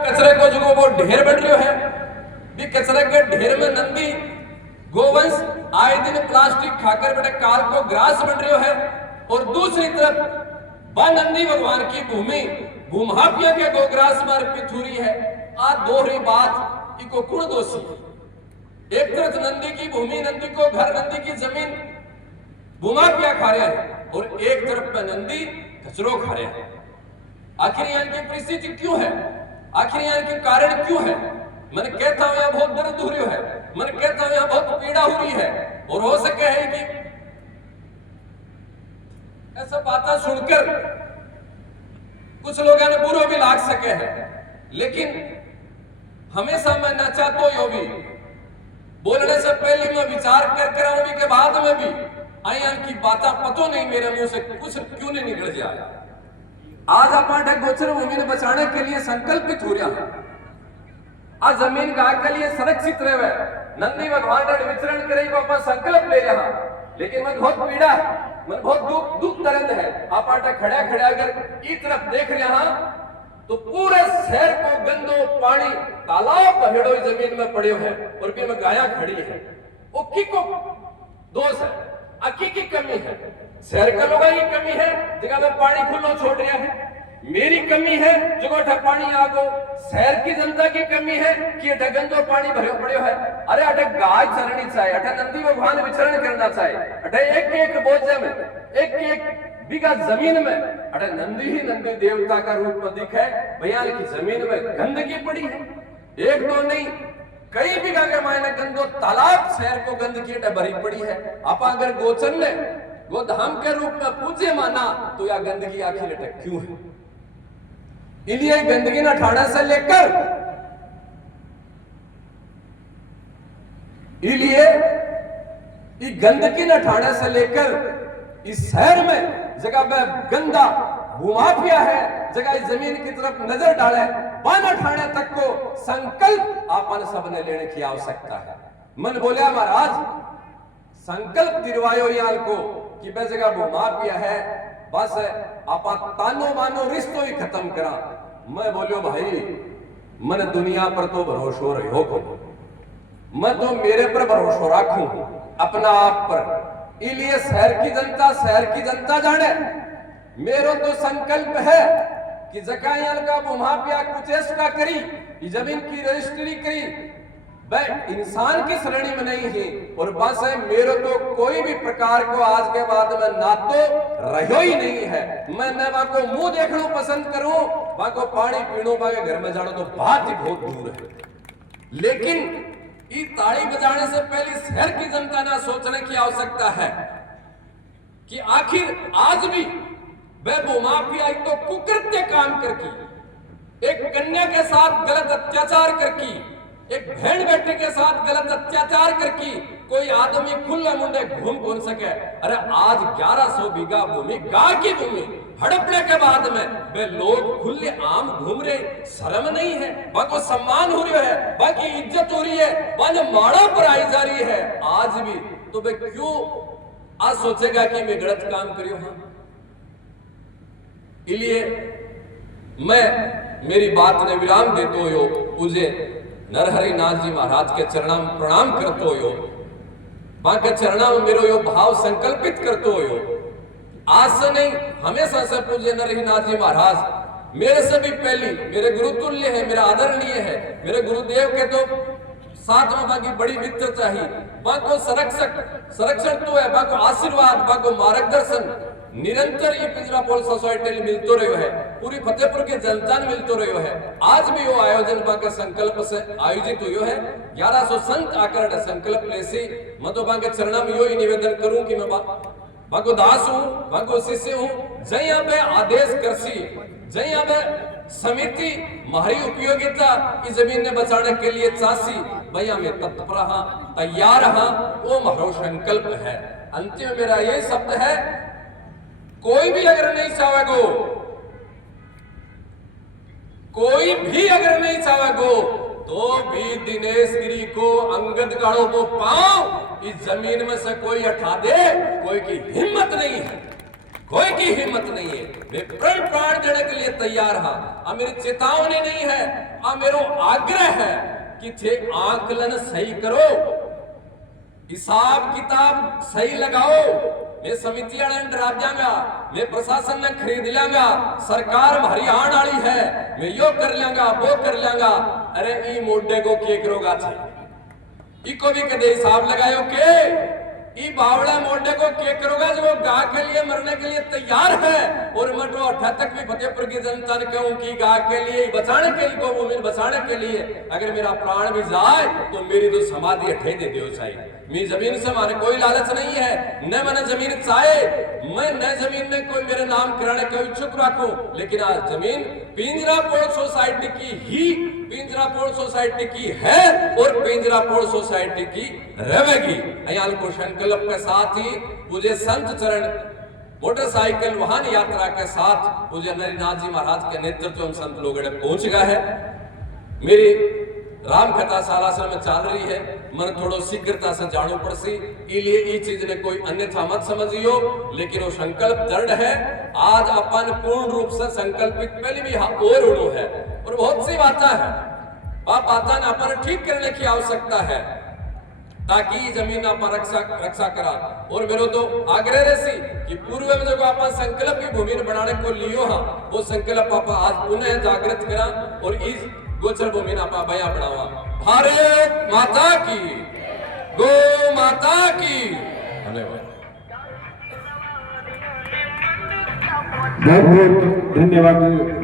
कचरे को जो वो ढेर बन रही है, भी कचरे के ढेर में नंदी गोवंश आए दिन प्लास्टिक खाकर बड़े काल को ग्रास बन रही है। और दूसरी तरफ वह नंदी भगवान की भूमि भूमाफिया के गोग्रास में अर्पित हुई है। आ दोहरी बात इको कुण दोषी। एक तरफ नंदी की भूमि, नंदी को घर, नंदी की जमीन भूमाफिया खा रहा है और एक तरफ में नंदी कचरो खा रहा है। आखिर यहाँ की परिस्थिति क्यों है? आखिर यहाँ के कारण क्यों है? मन कहता हूं यहाँ बहुत दर्द हो रही है, मन कहता हूं यहाँ बहुत पीड़ा हो रही है। और हो सके है कि ऐसा बातें सुनकर कुछ लोगों ने बुरा भी लाग सके है, लेकिन हमेशा मैं न चाहता यो भी बोलने से पहले मैं विचार कर कराऊंगी के बाद में भी आया की बातें पतो नहीं मेरे मुंह से कुछ क्यों नहीं निकल जाए। आज आप गोचर भूमि ने बचाने के लिए संकल्पित हो रहा है। आज जमीन गाय के लिए सुरक्षित रहे नंदी भगवान का विचरण करे को अपन संकल्प ले रहा, लेकिन मन बहुत पीड़ा है, मन बहुत दुख दर्द है। आप खड़ा खड़ा अगर ई तरफ देख रहे तो पूरे शहर को गंदो पानी तालाब बहेड़ो जमीन में पड़े है और भी में गाया खड़ी है। वो की को दोष है, अकी की कमी है, शहर का लोगों की कमी है जगह में पानी खुलो छोड़ रहा है। मेरी कमी है जो पानी आगो, शहर की जनता की कमी है कि गंदो पानी भरे पड़े है। अरे अटे गाय चरनी चाहिए, अटे नंदी भगवान विचरण करना चाहिए, अटे एक एक बोझे में, एक एक बीघा जमीन में अटे नंदी ही नंदी देवता का रूप में दिखे। भैया की जमीन में गंदगी पड़ी है, एक दो नहीं कई बीघा के मायने गंदो तालाब शहर को गंदगी भरी पड़ी है। आप अगर गोचर ने गोधाम के रूप में पूजे माना तो यह गंदगी आखिर लटक क्यों है? इसलिए गंदगी न ठाणे से लेकर गंदगी न ठाणे से लेकर इस शहर में जगह में गंदा भूमाफिया है, जगह इस जमीन की तरफ नजर डाले पाना ठाणे तक को संकल्प आपन सबने लेने की आवश्यकता है। मन बोलिया महाराज संकल्प दिलवायो याल को कि वह जगह भूमाफिया है, बस आप तानो मानो रिश्तो ही खत्म करा। मैं बोलियो भाई मन दुनिया पर तो भरोसा रहो को, मैं तो मेरे पर भरोसा रखूं अपना आप पर। इसलिए शहर की जनता जाने मेरो तो संकल्प है कि जकायाल का भूमाफिया कुचेष्टा करी, जमीन की रजिस्ट्री करी, वह इंसान की श्रेणी में नहीं है। और बस है मेरे तो कोई भी प्रकार को आज के बाद में ना तो रहो ही नहीं है। मैं न वहां को मुंह देखना पसंद करूं, वहां को पानी पीणो, वहां के घर में जाना तो बात ही बहुत दूर है। लेकिन ये ताड़ी बजाने से पहले शहर की जनता ने सोचने की आवश्यकता है कि आखिर आज भी वह भूमाफिया तो कुकृत्य काम करके, एक कन्या के साथ गलत अत्याचार करके, एक बहन बेटे के साथ गलत अत्याचार करके कोई आदमी खुले मुंडे घूम कौन सके। अरे आज 1100 बीघा भूमि गाय की भूमि हड़पने के बाद में वे लोग खुले आम घूम रहे, शर्म नहीं है, बाकी सम्मान हो रहा है, बाकी इज्जत हो रही है, बाकी माड़ा पर आई जा रही है आज भी, तो वे क्यों आज सोचेगा कि मैं गलत काम करियो? हाँ, इसलिए मैं मेरी बात ने विराम देते हो पूजे नरहरि नाथ जी महाराज के चरणा में प्रणाम करते हो, बाके चरणा में मेरो यो भाव संकल्पित करते हो। आज से नहीं हमेशा से पूज्य नरहरि नाथ जी महाराज मेरे से भी पहली मेरे गुरुतुल्य है, मेरा आदरणीय है, मेरे गुरुदेव के तो साथ में बाकी बड़ी मित्र चाहिए, बाको संरक्षण तो है, बाको आशीर्वाद, बाको मार्गदर्शन निरंतर ये पिंजरा पोल सोसाइटी मिलते रहो है, पूरी फतेहपुर के जनता ने मिलते रहो है। आज भी वो आयोजन बाके संकल्प से आयोजित हुई है। 1100 संत आकर संकल्प लेसी मैं तो बाके चरणा में यो ही निवेदन करूं कि मैं बाको दास हूं, बाको शिष्य हूं, जहां पे आदेश करसी, जहां पे समिति मारी उपयोगिता इस जमीन ने बचाने के लिए चासी भैया मैं तत्पर हां, तैयार हां, वो मारो संकल्प है। अंतिम मेरा ये शब्द है, कोई भी अगर नहीं चाहेगो, कोई भी अगर नहीं चाहेगो तो भी दिनेश गिरी को अंगद गाड़ो को पांव इस जमीन में से कोई हटा दे, कोई की हिम्मत नहीं है। कोई की हिम्मत नहीं है। मैं प्रण प्राण देने के लिए तैयार हाँ। अब मेरी चेतावनी नहीं है, अब मेरो आग्रह है कि थे आकलन सही करो, हिसाब किताब सही लगाओ। मैं समिति डरा जाऊंगा, मैं प्रशासन ने खरीद लियांगा, सरकार हमारी आने वाली है, मैं यो कर लियांगा वो कर लियांगा। अरे ई मोडे को के करोगा थे, इको भी कदे हिसाब लगायो के ई बावड़ा मोडे को के करोगा जो वो गा के लिए मरने के लिए तैयार है। और मैं तो 18 तक भी फतेहपुर की जनता ने कहूं कि गा के लिए बचाने के लिए गौ बचाने के लिए अगर मेरा प्राण भी जाए तो मेरी तो समाधि अठे दे दियो चाहिए। मैं जमीन से माने कोई लालच नहीं है, न मैंने जमीन चाहे, मैं न जमीन ने कोई मेरे नाम कराने का इच्छुक रखूं, लेकिन आज जमीन पिंजरापोल सोसाइटी की ही पिंजरापोल सोसाइटी की है और पिंजरापोल सोसाइटी की रहेगी। अयाल को संकल्प के साथ ही पूज्य संत चरण मोटरसाइकिल वाहन यात्रा के साथ पूज्य नरीनाथ जी महाराज के नेतृत्व में संत लोग पहुंच गए हैं। मेरी राम कथा सालासर में चल रही है, मन थोड़ो शीघ्रता से जानू पड़सी, इसलिए ये चीज ने कोई अन्यथा मत समझियो, लेकिन वो संकल्प दृढ़ है। आज अपन पूर्ण रूप से संकल्पित पहले भी और उड़ो है और बहुत सी बातें हैं बातें अपन ठीक करने की आवश्यकता है ताकि जमीन अपन रक्षा करा। और मेरे तो आग्रह रहसी कि पूर्व में जो अपन संकल्प की भूमि बनाने को लियो हाँ, वो संकल्प आप आज पुनः जागृत करा और इस गोचर भूमि आपा बया बढ़ावा। भारत माता की, गो माता की। बहुत बहुत धन्यवाद।